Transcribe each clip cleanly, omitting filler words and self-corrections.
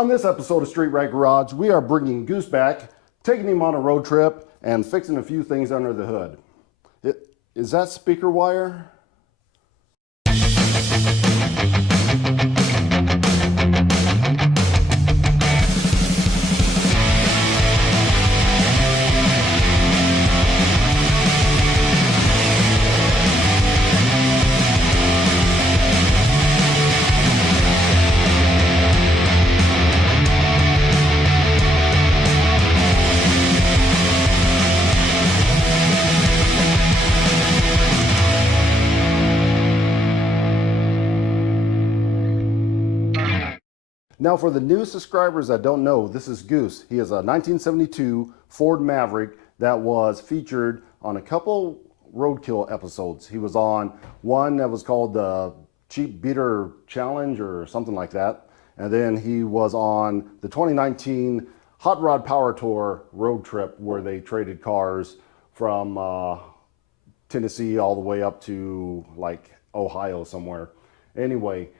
On this episode of Street Rat Garage, we are bringing Goose back, taking him on a road trip, and fixing a few things under the hood. Is that speaker wire? Now, for the new subscribers that don't know, this is Goose. He is a 1972 Ford Mavrick that was featured on a couple Roadkill episodes. He was on one that was called the Cheap Beater Challenge or something like that. And then he was on the 2019 Hot Rod Power Tour road trip where they traded cars from Tennessee all the way up to like Ohio somewhere. Anyway,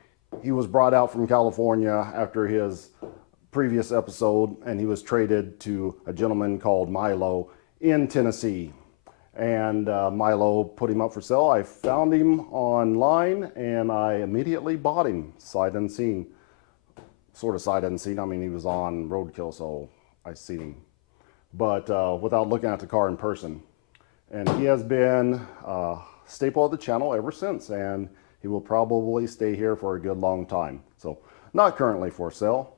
he was brought out from California after his previous episode, and he was traded to a gentleman called Milo in Tennessee. And Milo put him up for sale. I found him online, and I immediately bought him, sight unseen. Sort of sight unseen. I mean, he was on Roadkill, so I seen him. But without looking at the car in person. And he has been a staple of the channel ever since. And he will probably stay here for a good long time. So not currently for sale.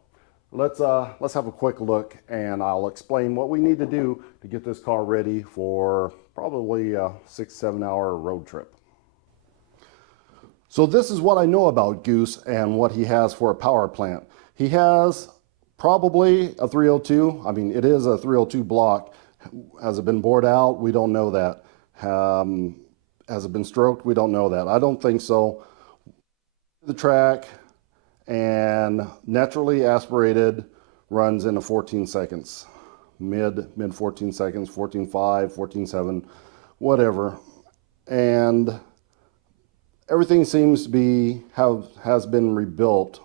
Let's have a quick look, and I'll explain what we need to do to get this car ready for probably a 6-7 hour road trip. So this is what I know about Goose and what he has for a power plant. He has probably a 302. I mean, it is a 302 block. Has it been bored out? We don't know that. Has it been stroked? We don't know that. I don't think so. The track and naturally aspirated runs into 14 seconds. Mid 14 seconds, 14.5, 14.7, whatever. And everything seems to be has been rebuilt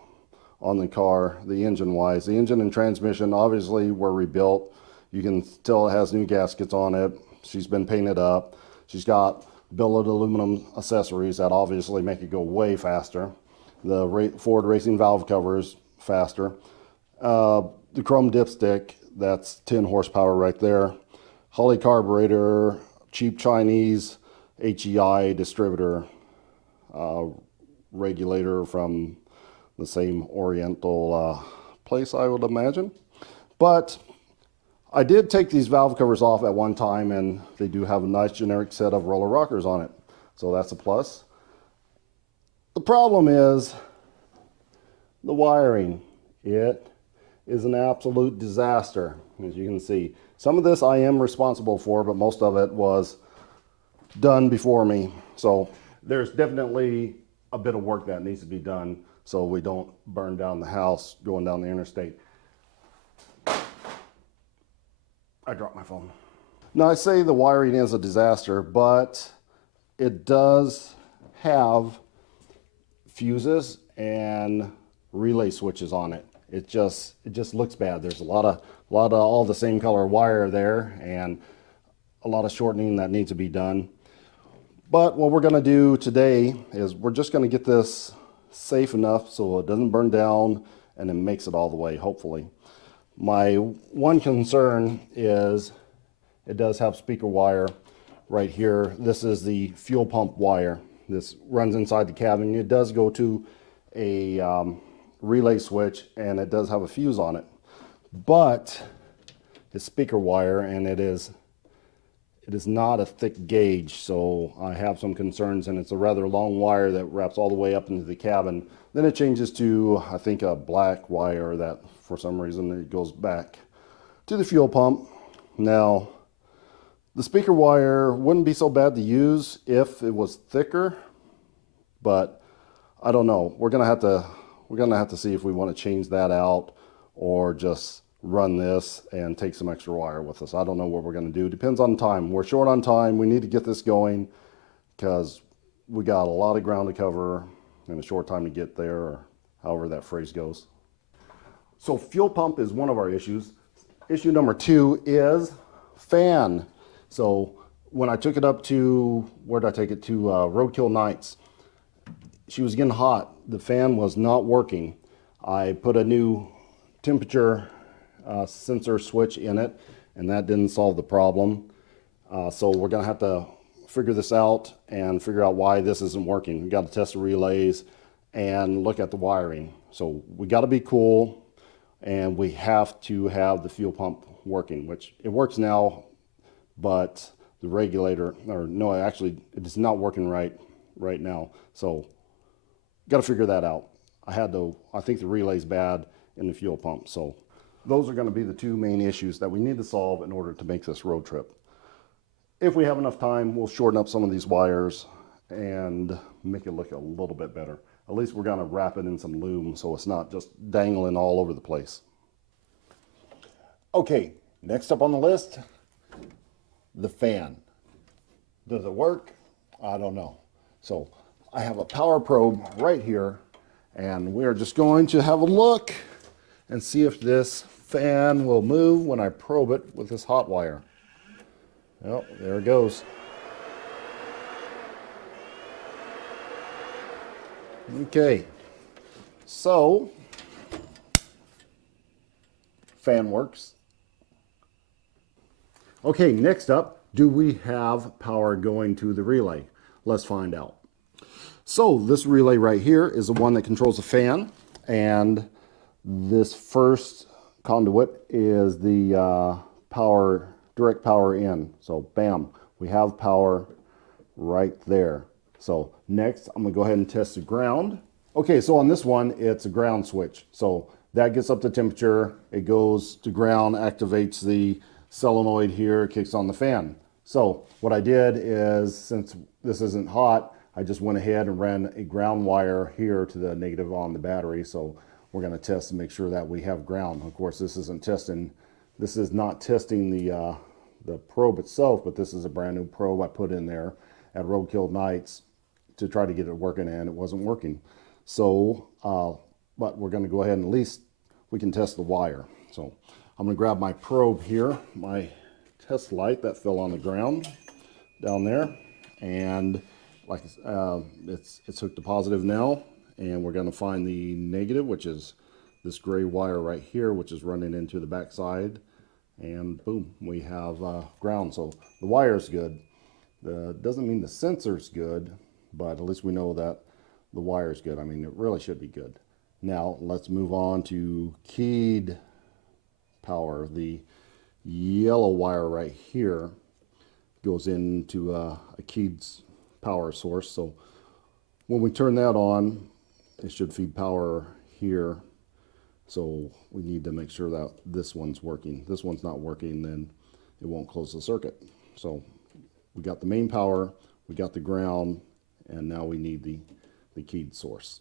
on the car, the engine wise. The engine and transmission obviously were rebuilt. You can tell it has new gaskets on it. She's been painted up. She's got billet aluminum accessories that obviously make it go way faster. The Ford racing valve covers faster. The chrome dipstick, that's 10 horsepower right there. Holley carburetor, cheap Chinese HEI distributor regulator from the same Oriental place, I would imagine. But I did take these valve covers off at one time, and they do have a nice generic set of roller rockers on it. So that's a plus. The problem is the wiring. It is an absolute disaster, as you can see. Some of this I am responsible for, but most of it was done before me. So there's definitely a bit of work that needs to be done so we don't burn down the house going down the interstate. I dropped my phone. Now, I say the wiring is a disaster, but it does have fuses and relay switches on it. It just looks bad. There's a lot of all the same color wire there, and a lot of shortening that needs to be done. But what we're going to do today is we're just going to get this safe enough so it doesn't burn down and it makes it all the way, hopefully. My one concern is it does have speaker wire right here. This is the fuel pump wire. This runs inside the cabin. It does go to a relay switch, and it does have a fuse on it. But it's speaker wire, and it is not a thick gauge, so I have some concerns, and it's a rather long wire that wraps all the way up into the cabin. Then it changes to, I think, a black wire that for some reason it goes back to the fuel pump. Now, the speaker wire wouldn't be so bad to use if it was thicker, but I don't know. We're gonna have to see if we want to change that out or just run this and take some extra wire with us. I don't know what we're going to do. Depends on time. We're short on time. We need to get this going because we got a lot of ground to cover in a short time to get there, or however that phrase goes. So fuel pump is one of our issues. Issue number 2 is fan. So when I took it up to, where did I take it to? Roadkill Nights. She was getting hot. The fan was not working. I put a new temperature sensor switch in it, and that didn't solve the problem. So we're gonna have to figure this out and figure out why this isn't working. We got to test the relays and look at the wiring. So we got to be cool, and we have to have the fuel pump working, which it works now, but the regulator, or no, actually it is not working right now. So got to figure that out. I think the relay's bad in the fuel pump. So those are going to be the 2 main issues that we need to solve in order to make this road trip. If we have enough time, we'll shorten up some of these wires and make it look a little bit better. At least we're going to wrap it in some loom so it's not just dangling all over the place. Okay, next up on the list, the fan. Does it work? I don't know. So I have a power probe right here, and we're just going to have a look and see if this fan will move when I probe it with this hot wire. Oh, there it goes. Okay, so fan works. Okay, next up, do we have power going to the relay? Let's find out. So this relay right here is the one that controls the fan, and this first conduit is the direct power in. So bam, we have power right there. So next, I'm gonna go ahead and test the ground. Okay, so on this one, it's a ground switch. So that gets up to temperature, it goes to ground, activates the solenoid here, kicks on the fan. So what I did is, since this isn't hot, I just went ahead and ran a ground wire here to the negative on the battery. So we're gonna test to make sure that we have ground. Of course, this is not testing the probe itself, but this is a brand new probe I put in there at Roadkill Nights to try to get it working, and it wasn't working. So, but we're gonna go ahead and at least we can test the wire. So I'm gonna grab my probe here, my test light that fell on the ground down there, and like it's hooked to positive now, and we're gonna find the negative, which is this gray wire right here, which is running into the backside, and boom, we have ground. So the wire is good. Doesn't mean the sensor's good, but at least we know that the wire is good. I mean, it really should be good. Now let's move on to keyed power. The yellow wire right here goes into a keyed power source. So when we turn that on, it should feed power here. So we need to make sure that this one's working. This one's not working, then it won't close the circuit. So we got the main power, we got the ground, and now we need the keyed source.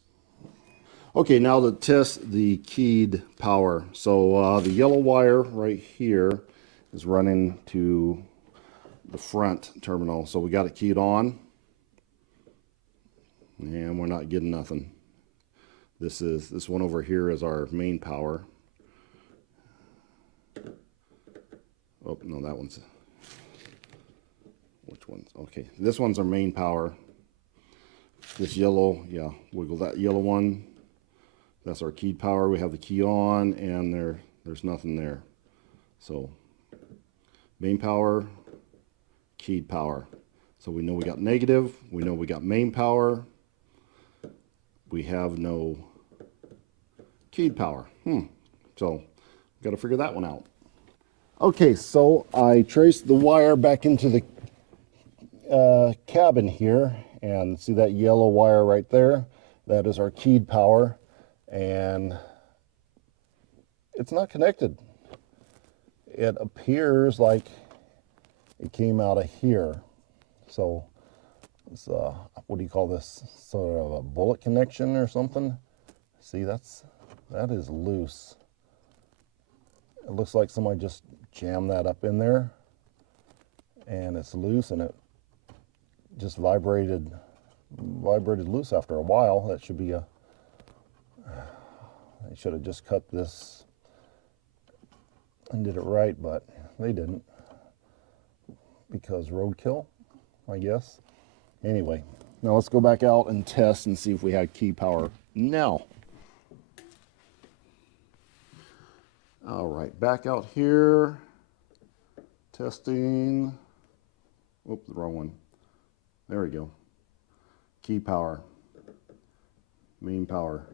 Okay, now to test the keyed power. So the yellow wire right here is running to the front terminal. So we got it keyed on, and we're not getting nothing. This one over here is our main power. Oh, no, that one's, which one's, okay. This one's our main power. This yellow, yeah, wiggle that yellow one. That's our keyed power. We have the key on, and there's nothing there. So main power, keyed power. So we know we got negative, we know we got main power. We have no keyed power. So got to figure that one out. Okay, so I traced the wire back into the cabin here, and see that yellow wire right there? That is our keyed power, and it's not connected. It appears like it came out of here. So it's what do you call this? Sort of a bullet connection or something. See, that is loose. It looks like somebody just jammed that up in there, and it's loose, and it just vibrated loose after a while. That should be they should have just cut this and did it right, but they didn't, because roadkill, I guess. Anyway, now let's go back out and test and see if we had key power now. All right, back out here, testing. Oops, the wrong one. There we go. Key power, main power,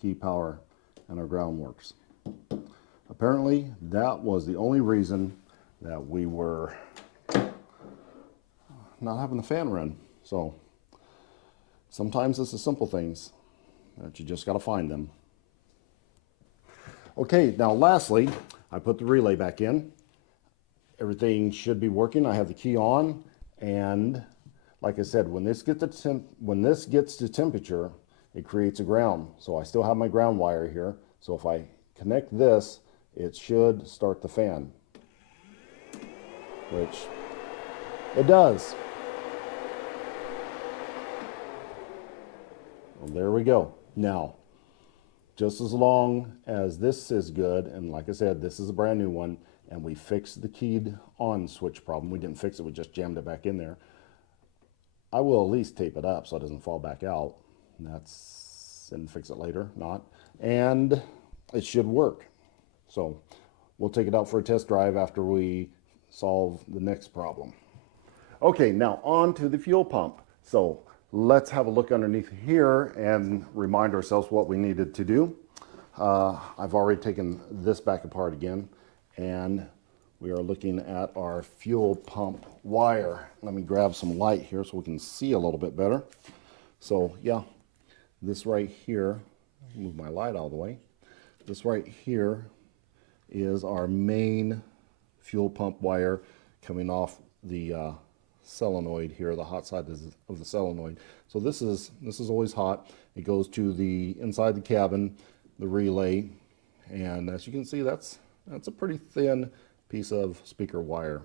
key power, and our ground works. Apparently, that was the only reason that we were not having the fan run. So sometimes it's the simple things that you just got to find them. Okay, now lastly, I put the relay back in. Everything should be working. I have the key on, and like I said, when this gets to temperature, it creates a ground. So I still have my ground wire here. So if I connect this, it should start the fan, which it does. Well, there we go. Now, just as long as this is good, and like I said, this is a brand new one, and we fixed the keyed on switch problem. We didn't fix it, we just jammed it back in there. I will at least tape it up so it doesn't fall back out. And fix it later, not. And it should work. So we'll take it out for a test drive after we solve the next problem. Okay, now on to the fuel pump. So let's have a look underneath here and remind ourselves what we needed to do. I've already taken this back apart again, and we are looking at our fuel pump wire. Let me grab some light here so we can see a little bit better. So yeah, this right here, move my light out of the way. This right here is our main fuel pump wire coming off the solenoid here, the hot side of the solenoid. So this is always hot. It goes to the inside the cabin, the relay, and as you can see, that's a pretty thin piece of speaker wire.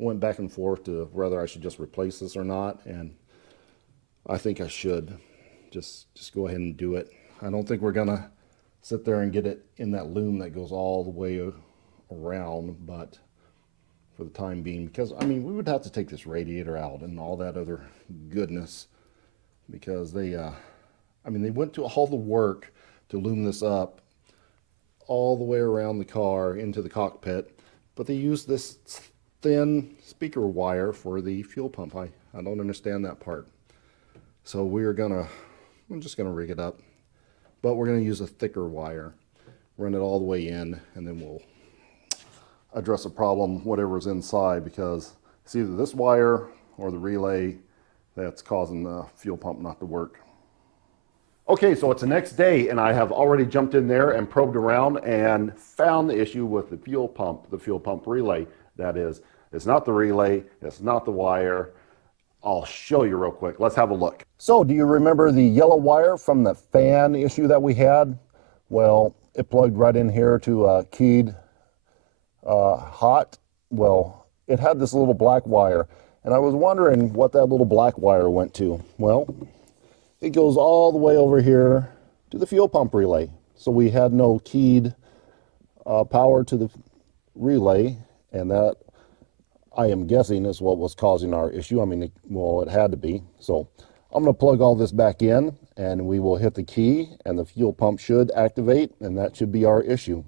I went back and forth to whether I should just replace this or not, and I think I should just go ahead and do it. I don't think we're gonna sit there and get it in that loom that goes all the way around, but for the time being, because I mean, we would have to take this radiator out and all that other goodness, because they went to all the work to loom this up all the way around the car into the cockpit, but they used this thin speaker wire for the fuel pump. I don't understand that part. So I'm just gonna rig it up, but we're gonna use a thicker wire, run it all the way in, and then we'll address a problem, whatever's inside, because it's either this wire or the relay that's causing the fuel pump not to work. Okay, so it's the next day, and I have already jumped in there and probed around and found the issue with the fuel pump relay. That is, it's not the relay, it's not the wire. I'll show you real quick. Let's have a look. So do you remember the yellow wire from the fan issue that we had? Well, it plugged right in here to a keyed hot. Well, it had this little black wire, and I was wondering what that little black wire went to. Well, it goes all the way over here to the fuel pump relay. So we had no keyed power to the relay, and that, I am guessing, is what was causing our issue. I mean, it had to be. So I'm going to plug all this back in, and we will hit the key, and the fuel pump should activate, and that should be our issue.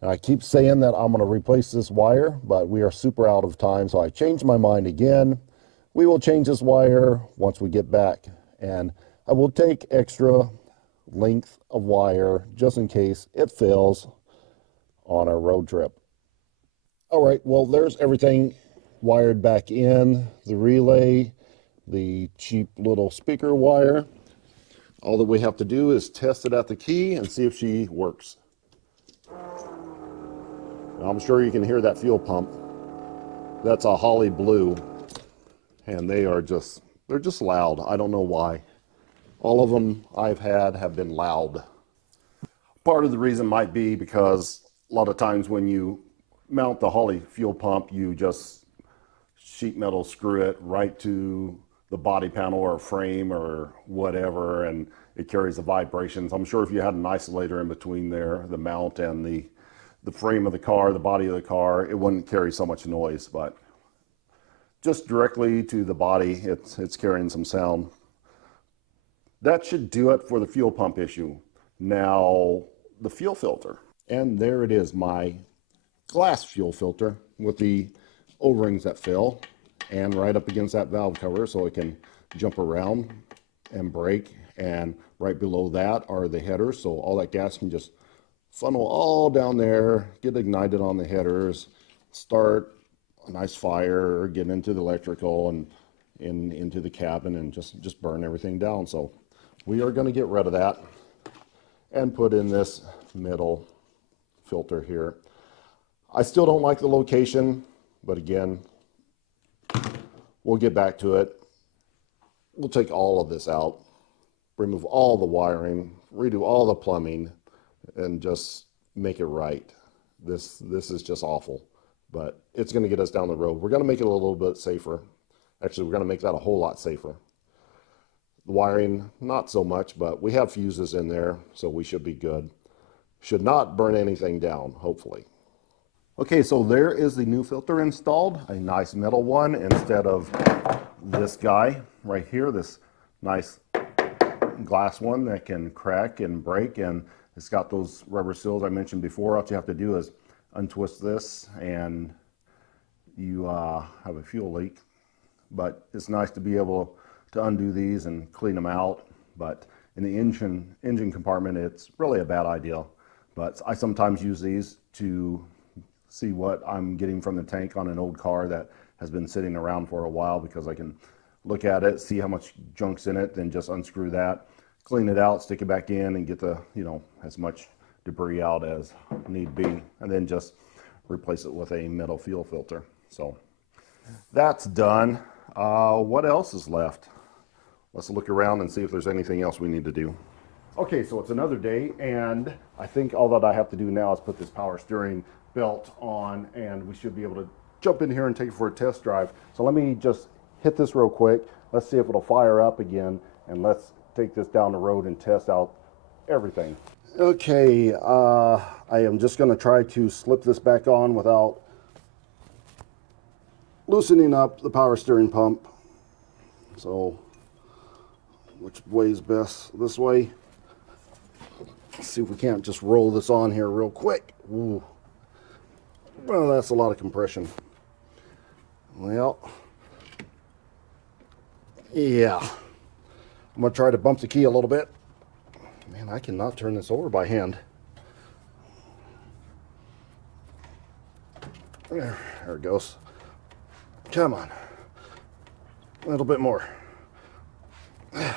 And I keep saying that I'm going to replace this wire, but we are super out of time, so I changed my mind again. We will change this wire once we get back, and I will take extra length of wire just in case it fails on our road trip. All right, well, there's everything wired back in, the relay, the cheap little speaker wire. All that we have to do is test it at the key and see if she works. Now, I'm sure you can hear that fuel pump. That's a Holly Blue, and they're just loud. I don't know why. All of them I've had have been loud. Part of the reason might be because a lot of times when you mount the Holly fuel pump, you just sheet metal screw it right to the body panel or frame or whatever, and it carries the vibrations. I'm sure if you had an isolator in between there, the mount and the the frame of the car, the body of the car, it wouldn't carry so much noise, but just directly to the body, it's carrying some sound. That should do it for the fuel pump issue. Now, the fuel filter. And there it is, my glass fuel filter with the O-rings that fill and right up against that valve cover so it can jump around and brake. And right below that are the headers, so all that gas can just funnel all down there, get ignited on the headers, start a nice fire, get into the electrical and into the cabin and just burn everything down. So we are going to get rid of that and put in this middle filter here. I still don't like the location, but again, we'll get back to it. We'll take all of this out, remove all the wiring, redo all the plumbing, and just make it right. This is just awful, but it's going to get us down the road. We're going to make it a little bit safer. Actually, we're going to make that a whole lot safer. The wiring, not so much, but we have fuses in there, so we should be good. Should not burn anything down, hopefully. Okay, so there is the new filter installed, a nice metal one instead of this guy right here, this nice glass one that can crack and break, and it's got those rubber seals I mentioned before. All you have to do is untwist this and you have a fuel leak. But it's nice to be able to undo these and clean them out. But in the engine compartment, it's really a bad idea. But I sometimes use these to see what I'm getting from the tank on an old car that has been sitting around for a while, because I can look at it, see how much junk's in it, then just unscrew that, clean it out, stick it back in, and get the, as much debris out as need be, and then just replace it with a metal fuel filter. So that's done. What else is left? Let's look around and see if there's anything else we need to do. Okay, so it's another day, and I think all that I have to do now is put this power steering belt on, and we should be able to jump in here and take it for a test drive. So let me just hit this real quick. Let's see if it'll fire up again, and let's take this down the road and test out everything. Okay, I am just going to try to slip this back on without loosening up the power steering pump. So which way is best? This way. Let's see if we can't just roll this on here real quick. Ooh. Well, that's a lot of compression. Well, yeah. I'm going to try to bump the key a little bit. Man, I cannot turn this over by hand. There it goes. Come on. A little bit more. A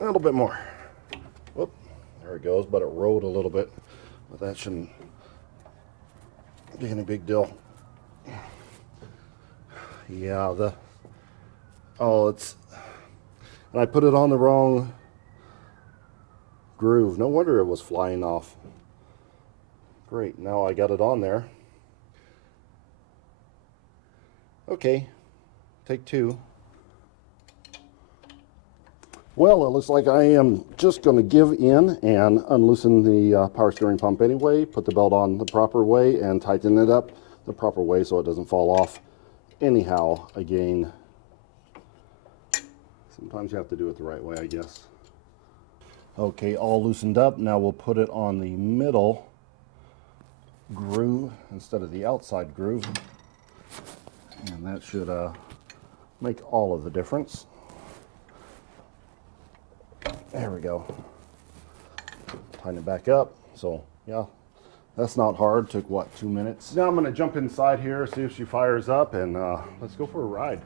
little bit more. Whoop. There it goes, but it rolled a little bit. But that shouldn't be any big deal. Yeah, and I put it on the wrong groove. No wonder it was flying off. Great, now I got it on there. Okay, take two. Well, it looks like I am just going to give in and unloosen the power steering pump anyway, put the belt on the proper way, and tighten it up the proper way so it doesn't fall off anyhow again. Sometimes you have to do it the right way, I guess. Okay, all loosened up. Now we'll put it on the middle groove instead of the outside groove. And that should make all of the difference. There we go. Tighten it back up. So, yeah, that's not hard. Took, what, 2 minutes? Now I'm going to jump inside here, see if she fires up, and let's go for a ride.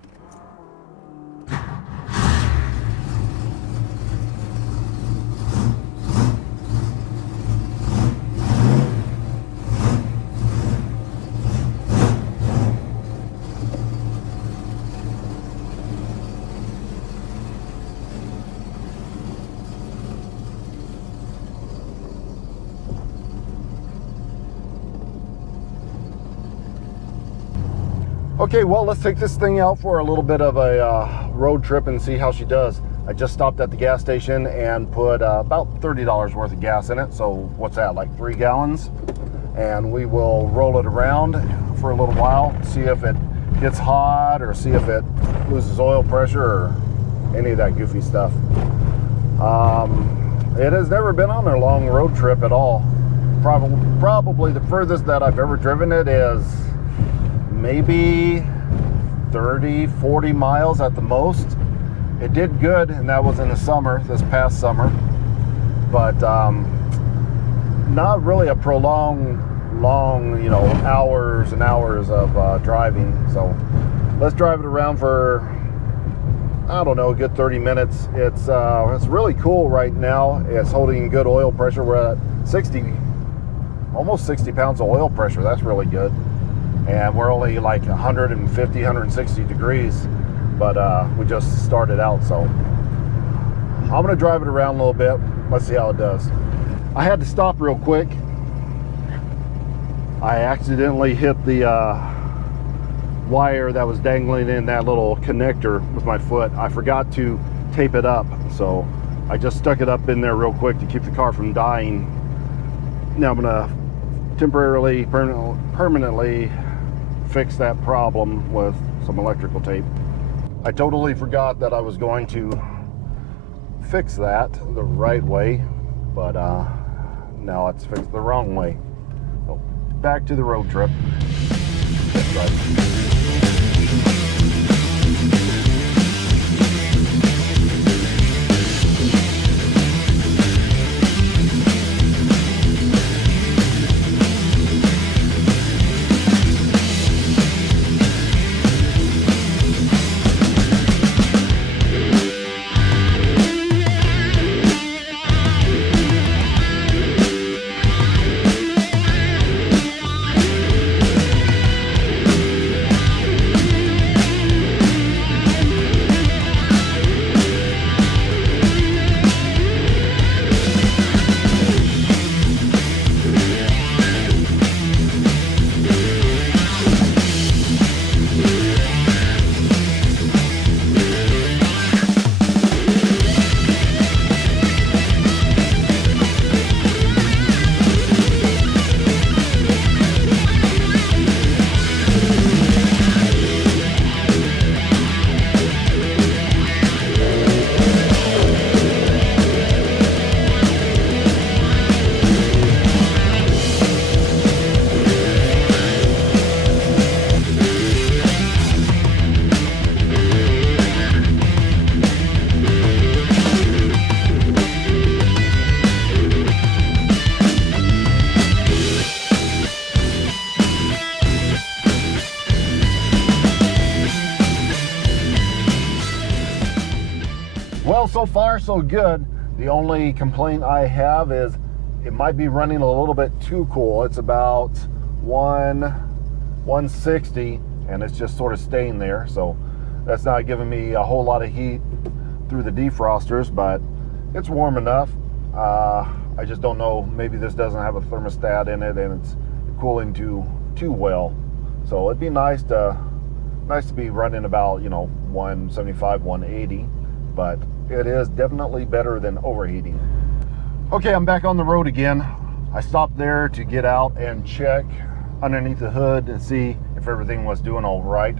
Okay, well, let's take this thing out for a little bit of a road trip and see how she does. I just stopped at the gas station and put about $30 worth of gas in it. So what's that, like 3 gallons? and we will roll it around for a little while, see if it gets hot or see if it loses oil pressure or any of that goofy stuff. It has never been on a long road trip at all. Probably the furthest that I've ever driven it is maybe 30, 40 miles at the most. It did good, and that was in the summer, this past summer, but not really a prolonged, long, hours and hours of driving. So let's drive it around for, I don't know, a good 30 minutes. It's really cool right now. It's holding good oil pressure. We're at almost 60 pounds of oil pressure. That's really good. And we're only like 150, 160 degrees, but we just started out. So I'm gonna drive it around a little bit. Let's see how it does. I had to stop real quick. I accidentally hit the wire that was dangling in that little connector with my foot. I forgot to tape it up, so I just stuck it up in there real quick to keep the car from dying. Now I'm gonna temporarily, permanently fix that problem with some electrical tape. I totally forgot that I was going to fix that the right way, but now it's fixed the wrong way. So back to the road trip. That's right. Well, so far so good. The only complaint I have is it might be running a little bit too cool. It's about 160 and it's just sort of staying there. So that's not giving me a whole lot of heat through the defrosters, but it's warm enough. I just don't know, maybe this doesn't have a thermostat in it and it's cooling too well. So it'd be nice to be running about 175, 180, but it is definitely better than overheating. Okay, I'm back on the road again. I stopped there to get out and check underneath the hood and see if everything was doing all right.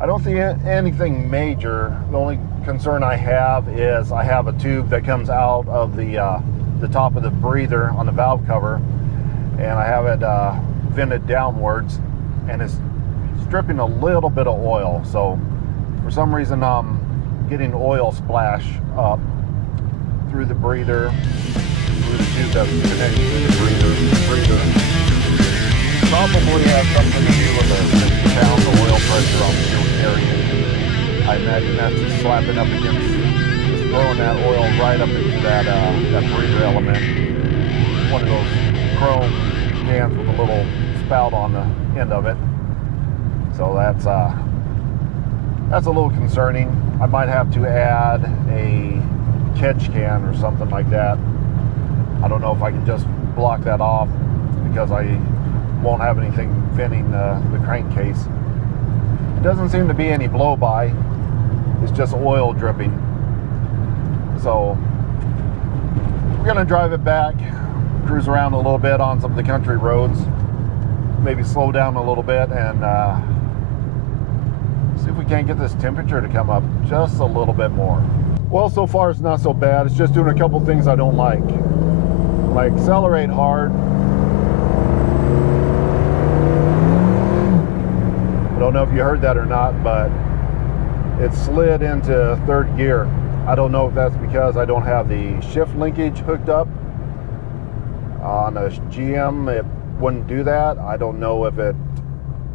I don't see anything major. The only concern I have is I have a tube that comes out of the top of the breather on the valve cover, and I have it vented downwards, and it's dripping a little bit of oil. So for some reason I'm getting oil splash up through the breather, through the tube that's connected to the breather. Probably has something to do with the 60 pounds of oil pressure on the fuel carrier. I imagine that's just slapping up against, just throwing that oil right up into that breather element. One of those chrome cans with a little spout on the end of it. So that's a little concerning. I might have to add a catch can or something like that. I don't know if I can just block that off because I won't have anything venting the crankcase. It doesn't seem to be any blow by. It's just oil dripping. So we're gonna drive it back, cruise around a little bit on some of the country roads, maybe slow down a little bit, and see if we can't get this temperature to come up just a little bit more. Well, so far it's not so bad. It's just doing a couple things I don't like. When I accelerate hard, I don't know if you heard that or not, but it slid into third gear. I don't know if that's because I don't have the shift linkage hooked up. On a GM, it wouldn't do that. I don't know if it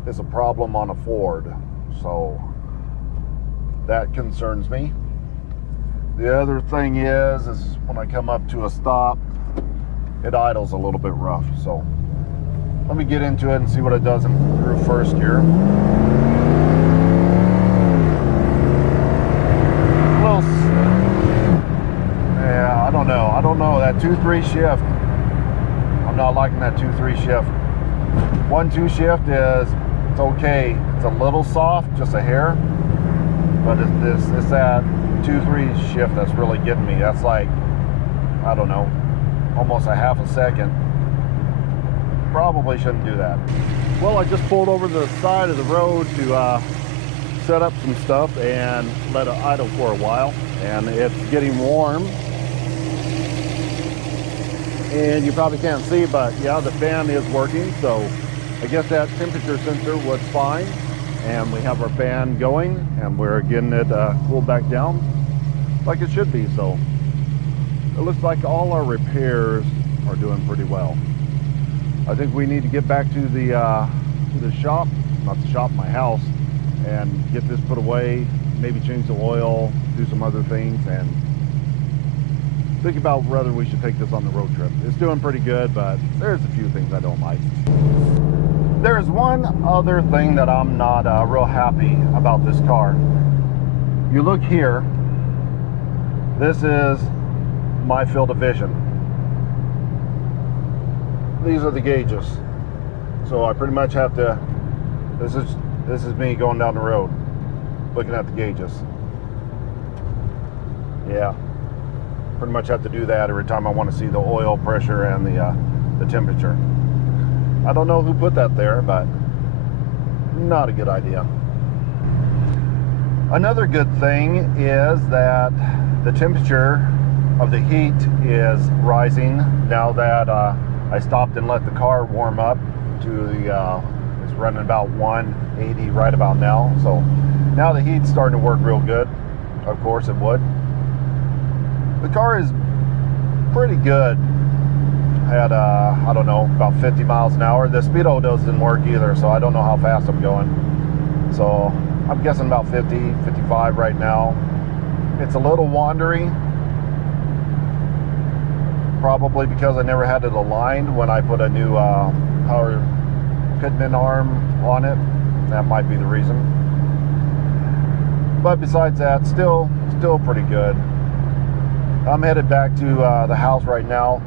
is a problem on a Ford. So that concerns me. The other thing is when I come up to a stop, it idles a little bit rough. So let me get into it and see what it does through first gear. Yeah, I don't know. That 2-3 shift, I'm not liking that 2-3 shift. 1-2 shift it's okay. It's a little soft, just a hair, but it's that 2-3 shift that's really getting me. That's like, I don't know, almost a half a second. Probably shouldn't do that. Well, I just pulled over to the side of the road to set up some stuff and let it idle for a while, and it's getting warm. And you probably can't see, but yeah, the fan is working, so I guess that temperature sensor was fine, and we have our fan going, and we're getting it cooled back down like it should be. So it looks like all our repairs are doing pretty well. I think we need to get back to the shop, not the shop, my house, and get this put away, maybe change the oil, do some other things, and think about whether we should take this on the road trip. It's doing pretty good, but there's a few things I don't like. There's one other thing that I'm not real happy about this car. You look here, this is my field of vision. These are the gauges. So I pretty much have to, this is me going down the road, looking at the gauges. Yeah, pretty much have to do that every time I want to see the oil pressure and the temperature. I don't know who put that there, but not a good idea. Another good thing is that the temperature of the heat is rising now that I stopped and let the car warm up to the, it's running about 180 right about now. So now the heat's starting to work real good. Of course it would. The car is pretty good at, I don't know, about 50 miles an hour. The speedo doesn't work either, so I don't know how fast I'm going. So I'm guessing about 50, 55 right now. It's a little wandery, probably because I never had it aligned when I put a new power pitman arm on it. That might be the reason. But besides that, still pretty good. I'm headed back to the house right now.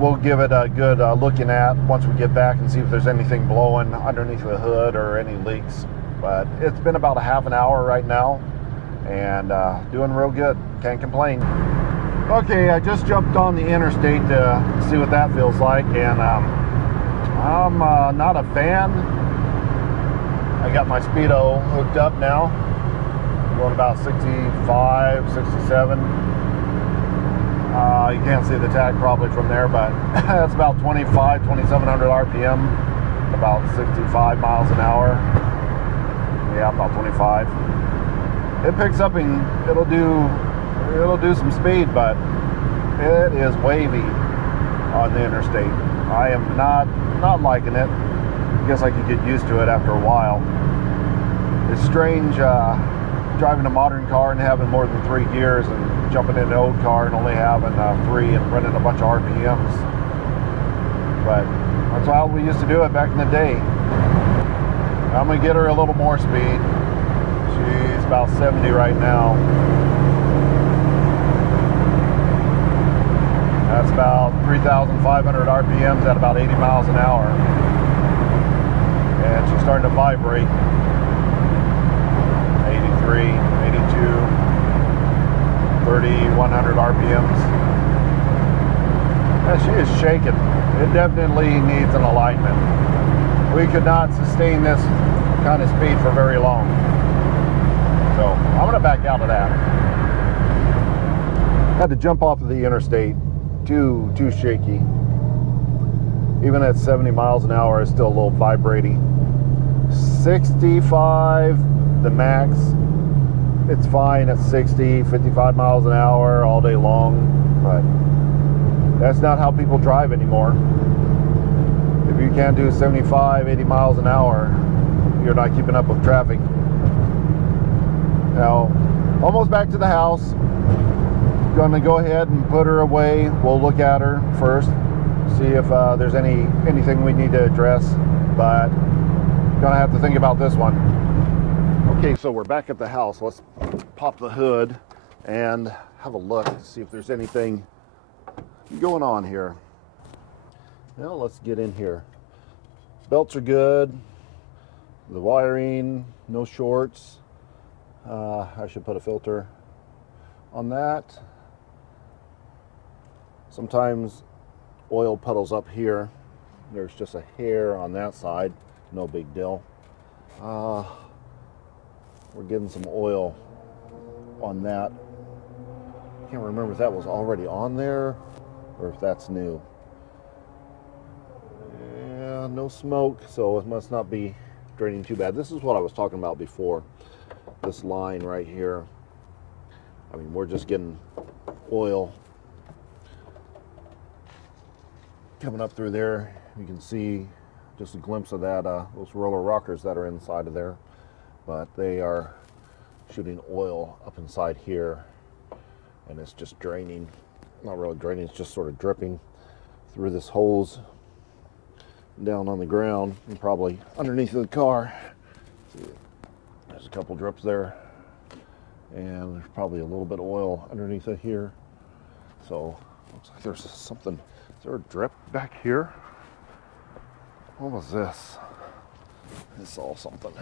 We'll give it a good looking at once we get back and see if there's anything blowing underneath the hood or any leaks. But it's been about a half an hour right now, and doing real good. Can't complain. Okay, I just jumped on the interstate to see what that feels like, and I'm not a fan. I got my speedo hooked up now, going about 65, 67. You can't see the tag probably from there, but that's about 2,700 RPM, about 65 miles an hour. Yeah, about 25. It picks up and it'll do some speed, but it is wavy on the interstate. I am not liking it. I guess I could get used to it after a while. It's strange driving a modern car and having more than 3 gears, and jumping in an old car and only having 3 and running a bunch of RPMs. But that's how we used to do it back in the day. I'm gonna get her a little more speed. She's about 70 right now. That's about 3,500 RPMs at about 80 miles an hour. And she's starting to vibrate. 83, 82, 3,100 RPMs. And she is shaking. It definitely needs an alignment. We could not sustain this kind of speed for very long. So I'm gonna back out of that. Had to jump off of the interstate. Too shaky. Even at 70 miles an hour, it's still a little vibrating. 65, the max. It's fine at 60, 55 miles an hour all day long, but that's not how people drive anymore. If you can't do 75, 80 miles an hour, you're not keeping up with traffic. Now, almost back to the house. Gonna go ahead and put her away. We'll look at her first, see if there's anything we need to address, but gonna have to think about this one. Okay, so we're back at the house. Let's pop the hood and have a look, see if there's anything going on here. Well, let's get in here. Belts are good. The wiring, no shorts. I should put a filter on that. Sometimes oil puddles up here. There's just a hair on that side. No big deal. We're getting some oil on that. Can't remember if that was already on there or if that's new. Yeah, no smoke, so it must not be draining too bad. This is what I was talking about before. This line right here. I mean, we're just getting oil coming up through there. You can see just a glimpse of that, those roller rockers that are inside of there, but they are shooting oil up inside here, and it's just draining. Not really draining, it's just sort of dripping through this hose down on the ground and probably underneath the car. There's a couple drips there, and there's probably a little bit of oil underneath it here. So looks like there's something. Is there a drip back here? What was this? I saw something.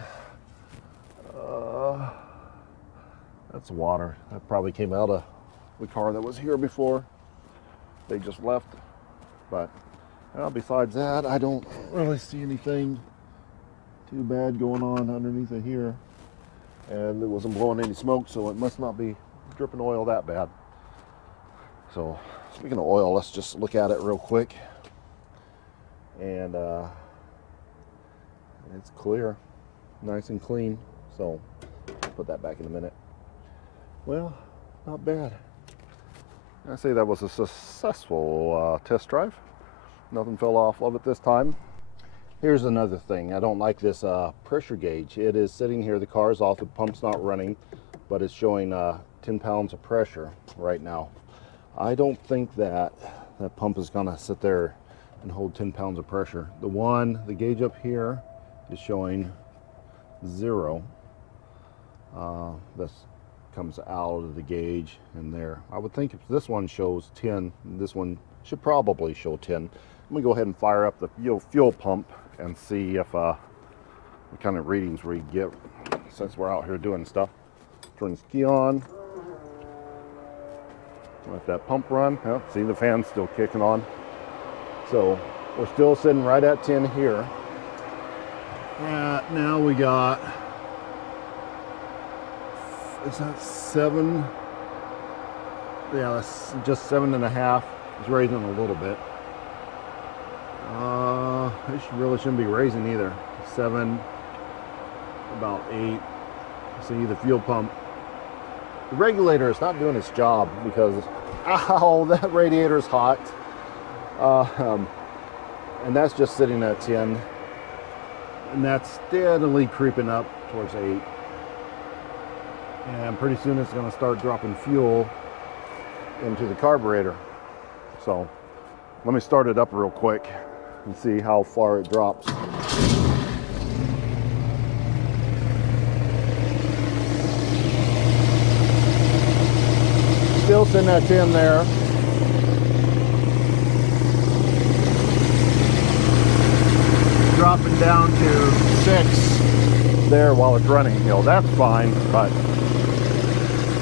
That's water. That probably came out of the car that was here before. They just left. But besides that, I don't really see anything too bad going on underneath it here. And it wasn't blowing any smoke, so it must not be dripping oil that bad. So speaking of oil, let's just look at it real quick. And it's clear, nice and clean. So put that back in a minute. Well, not bad. I say that was a successful test drive. Nothing fell off of it this time. Here's another thing. I don't like this pressure gauge. It is sitting here. The car is off. The pump's not running, but it's showing 10 pounds of pressure right now. I don't think that pump is going to sit there and hold 10 pounds of pressure. The gauge up here is showing 0. This comes out of the gauge in there. I would think if this one shows 10, this one should probably show 10. I'm gonna go ahead and fire up the fuel pump and see if what kind of readings we get since we're out here doing stuff. Turn this key on. Let that pump run. Oh, see, the fan's still kicking on. So we're still sitting right at 10 here. Now we got, is that 7? Yeah, that's just 7.5. It's raising a little bit. It really shouldn't be raising either. 7, about 8. See the fuel pump. The regulator is not doing its job because, ow, that radiator is hot. And that's just sitting at 10. And that's steadily creeping up towards 8. And pretty soon it's going to start dropping fuel into the carburetor. So let me start it up real quick and see how far it drops. Still sitting at 10 there. Dropping down to 6 there while it's running. You know, that's fine, but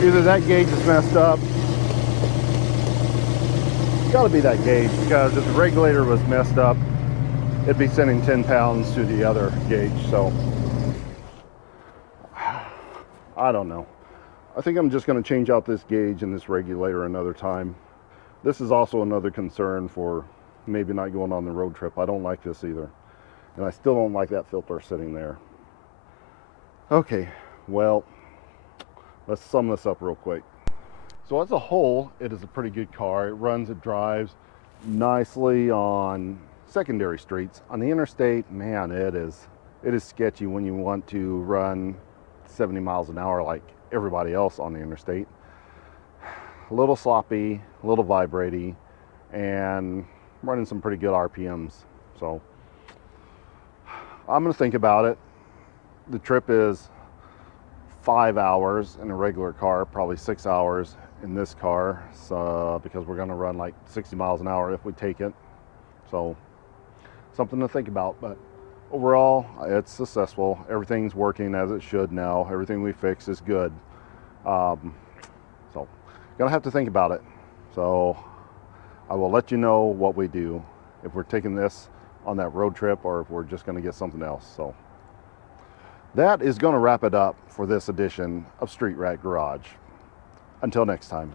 either that gauge is messed up Got to be that gauge, because if the regulator was messed up, it'd be sending 10 pounds to the other gauge. So I don't know. I think I'm just going to change out this gauge and this regulator another time. This is also another concern for maybe not going on the road trip. I don't like this either. And I still don't like that filter sitting there. Okay, well, let's sum this up real quick. So as a whole, it is a pretty good car. It runs, it drives nicely on secondary streets. On the interstate, man, it is sketchy when you want to run 70 miles an hour like everybody else on the interstate. A little sloppy, a little vibrating, and running some pretty good RPMs. So I'm gonna think about it. The trip is 5 hours in a regular car, probably 6 hours in this car, so because we're gonna run like 60 miles an hour if we take it. So something to think about, but overall it's successful. Everything's working as it should now. Everything we fix is good. So gonna have to think about it. So I will let you know what we do, if we're taking this on that road trip or if we're just gonna get something else. So that is gonna wrap it up for this edition of Street Rat Garage. Until next time.